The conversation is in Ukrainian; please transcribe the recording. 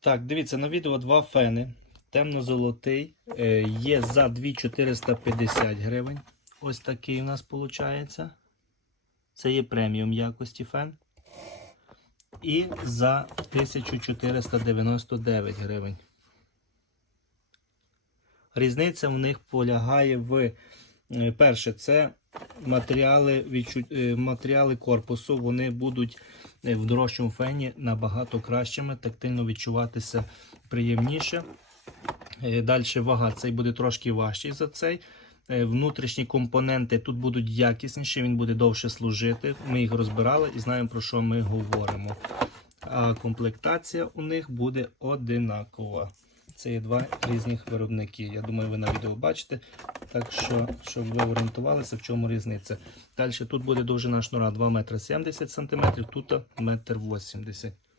Так, дивіться, на відео два фени. Темно-золотий. е, Є за 2450 гривень. Ось такий у нас виходить. Це є преміум якості фен. І за 1499 гривень. Різниця в них полягає в е, перше, це матеріали, відчу... е, матеріали корпусу. Вони будуть е, в дорожчому фені набагато кращими, тактильно відчуватися приємніше. Далі вага цей буде трошки важчий за цей. Е, Внутрішні компоненти тут будуть якісніші, він буде довше служити. Ми їх розбирали і знаємо, про що ми говоримо. А комплектація у них буде одинакова. Це є два різних виробники. Я думаю, ви на відео бачите. Так що, щоб ви орієнтувалися, в чому різниця. Далі тут буде довжина шнура 2 метри 70 см, тут 1 метр 80 см.